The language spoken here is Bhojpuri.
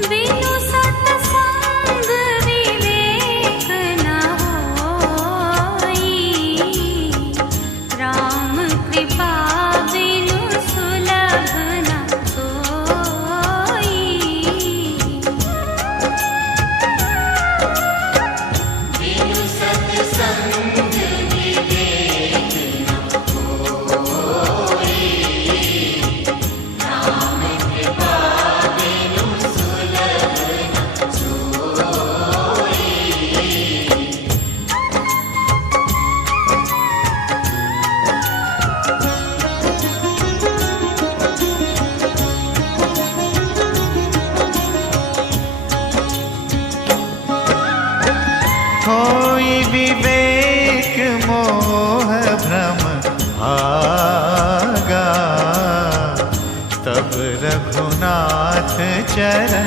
बिनु सत्संग विवेक न होई, राम कृपा बिनु सुलभ न सोई। बिनु सत्संग विवेक न होई, राम कृपा बिनु सुलभ न सोई। होई विवेक मोह भ्रम भागा, तब रघुनाथ चरण